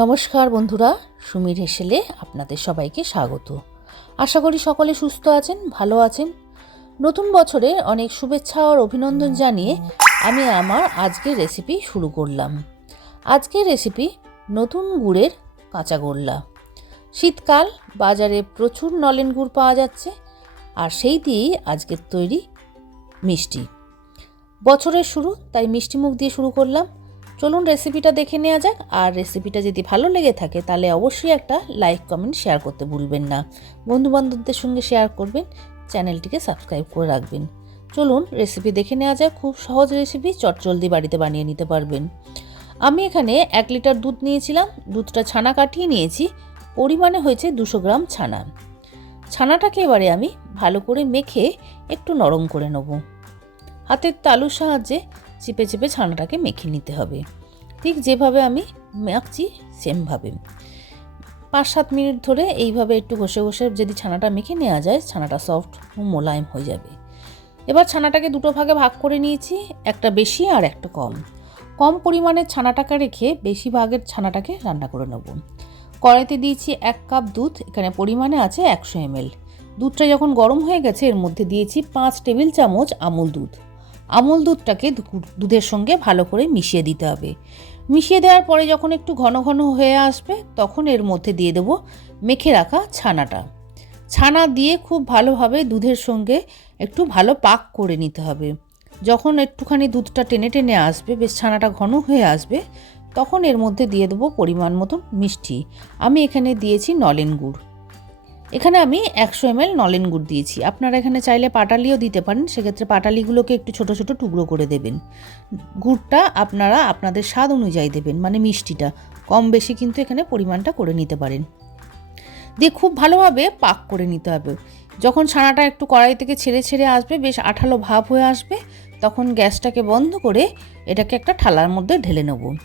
নমস্কার বন্ধুরা, সুমির হেসেলে আপনাদের সবাইকে স্বাগত। আশা করি সকলে সুস্থ আছেন, ভালো আছেন। নতুন বছরে অনেক শুভেচ্ছা আর অভিনন্দন জানিয়ে আমি আমার আজকের রেসিপি শুরু করলাম। আজকের রেসিপি নতুন গুড়ের কাঁচা গোল্লা। শীতকাল, বাজারে প্রচুর নলেন গুড় পাওয়া যাচ্ছে আর সেই দিয়েই আজকের তৈরি মিষ্টি। বছরের শুরু, তাই মিষ্টি মুখ দিয়ে শুরু করলাম। চলুন রেসিপিটা দেখে নেওয়া যাক। আর রেসিপিটা যদি ভালো লেগে থাকে, তাহলে অবশ্যই একটা লাইক কমেন্ট শেয়ার করতে ভুলবেন না। বন্ধুবান্ধবদের সঙ্গে শেয়ার করবেন চ্যানেলটিকে সাবস্ক্রাইব করে রাখবেন। চলুন রেসিপি দেখে নেওয়া যাক। খুব সহজ রেসিপি চটজলদি বাড়িতে বানিয়ে নিতে পারবেন। আমি এখানে এক লিটার দুধ নিয়েছিলাম। দুধটা ছানা কাটিয়ে নিয়েছি। পরিমাণে হয়েছে দুশো গ্রাম ছানা। ছানাটাকে এবারে আমি ভালো করে মেখে একটু নরম করে নেব। হাতের তালুর সাহায্যে চিপে চিপে ছানাটাকে মেখে নিতে হবে। ঠিক যেভাবে আমি মাখছি, সেমভাবে। পাঁচ সাত মিনিট ধরে এইভাবে একটু ঘষে ঘষে যদি ছানাটা মেখে নেওয়া যায়, ছানাটা সফট ও মোলায়েম হয়ে যাবে। এবার ছানাটাকে দুটো ভাগে ভাগ করে নিয়েছি, একটা বেশি আর একটা কম। কম পরিমাণের ছানাটাকে রেখে বেশি ভাগের ছানাটাকে রান্না করে নেব। কড়াইতে দিয়েছি এক কাপ দুধ, এখানে পরিমাণে আছে একশো এমএল। দুধটা যখন গরম হয়ে গেছে, এর মধ্যে দিয়েছি পাঁচ টেবিল চামচ আমুল দুধ। আমুল দুধটাকে দুধের সঙ্গে ভালো করে মিশিয়ে দিতে হবে। মিশিয়ে দেওয়ার পরে যখন একটু ঘন ঘন হয়ে আসবে, তখন এর মধ্যে দিয়ে দেবো মেখে রাখা ছানাটা। ছানা দিয়ে খুব ভালোভাবে দুধের সঙ্গে একটু ভালো পাক করে নিতে হবে। যখন একটুখানি দুধটা টেনে টেনে আসবে, বেশ ছানাটা ঘন হয়ে আসবে, তখন এর মধ্যে দিয়ে দেবো পরিমাণ মতন মিষ্টি। আমি এখানে দিয়েছি নলেন গুড়। এখানে আমি একশো এমএল নলেন গুড় দিয়েছি। আপনারা এখানে চাইলে পাটালিও দিতে পারেন, সেক্ষেত্রে পাটালিগুলোকে একটু ছোট ছোট টুকরো করে দেবেন। গুড়টা আপনারা আপনাদের স্বাদ অনুযায়ী দেবেন মানে মিষ্টিটা। কম বেশি কিন্তু এখানে পরিমাণটা করে নিতে পারেন। দিয়ে খুব ভালোভাবে পাক করে নিতে হবে। যখন ছানাটা একটু কড়াই থেকে ছেড়ে ছেড়ে আসবে, বেশ আঠালো ভাব হয়ে আসবে, তখন গ্যাসটাকে বন্ধ করে এটাকে একটা থালার মধ্যে ঢেলে নেব।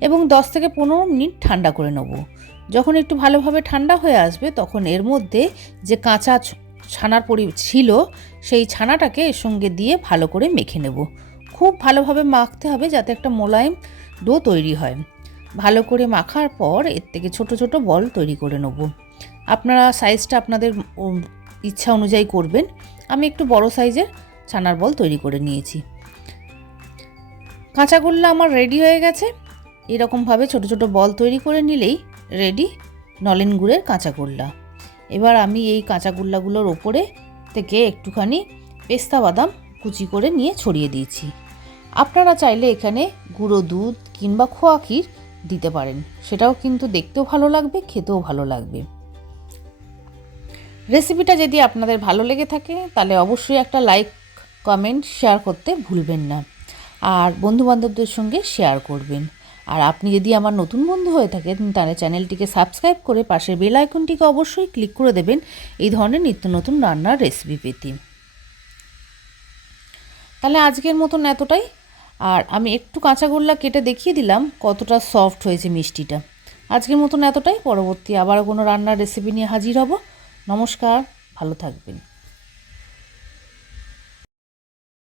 এবং দশ থেকে পনেরো মিনিট ঠান্ডা করে নেব। যখন একটু ভালোভাবে ঠান্ডা হয়ে আসবে, তখন এর মধ্যে যে কাঁচা ছানার পরি ছিল, সেই ছানাটাকে এর সঙ্গে দিয়ে ভালো করে মেখে নেব। খুব ভালোভাবে মাখতে হবে যাতে একটা মোলায়েম ডো তৈরি হয়। ভালো করে মাখার পর এর থেকে ছোট ছোট বল তৈরি করে নেব। আপনারা সাইজটা আপনাদের ইচ্ছা অনুযায়ী করবেন। আমি একটু বড় সাইজের ছানার বল তৈরি করে নিয়েছি। কাঁচাগোল্লা আমার রেডি হয়ে গেছে। এরকমভাবে ছোট ছোট বল তৈরি করে নিলেই রেডি নলেন গুড়ের কাঁচাগোল্লা এবার আমি এই কাঁচাগোল্লাগুলোর ওপরে থেকে একটুখানি পেস্তা বাদাম কুচি করে নিয়ে ছড়িয়ে দিয়েছি। আপনারা চাইলে এখানে গুঁড়ো দুধ কিংবা খোয়া ক্ষীর দিতে পারেন। সেটাও কিন্তু দেখতেও ভালো লাগবে, খেতেও ভালো লাগবে। রেসিপিটা যদি আপনাদের ভালো লেগে থাকে, তাহলে অবশ্যই একটা লাইক, কমেন্ট, শেয়ার করতে ভুলবেন না। আর বন্ধুবান্ধবদের সঙ্গে শেয়ার করবেন। আর আপনি যদি আমার নতুন বন্ধু হয়ে থাকেন, তাহলে চ্যানেলটিকে সাবস্ক্রাইব করে পাশের বেল আইকনটিকে অবশ্যই ক্লিক করে দেবেন, এই ধরনের নিত্য নতুন রান্নার রেসিপি পেতে। তাহলে আজকের মতন এতটাই। আর আমি একটু কাঁচাগোল্লা কেটে দেখিয়ে দিলাম কতটা সফট হয়েছে মিষ্টিটা। আজকের মতন এতটাই। পরবর্তী আবার কোনো রান্নার রেসিপি নিয়ে হাজির হব। নমস্কার, ভালো থাকবেন।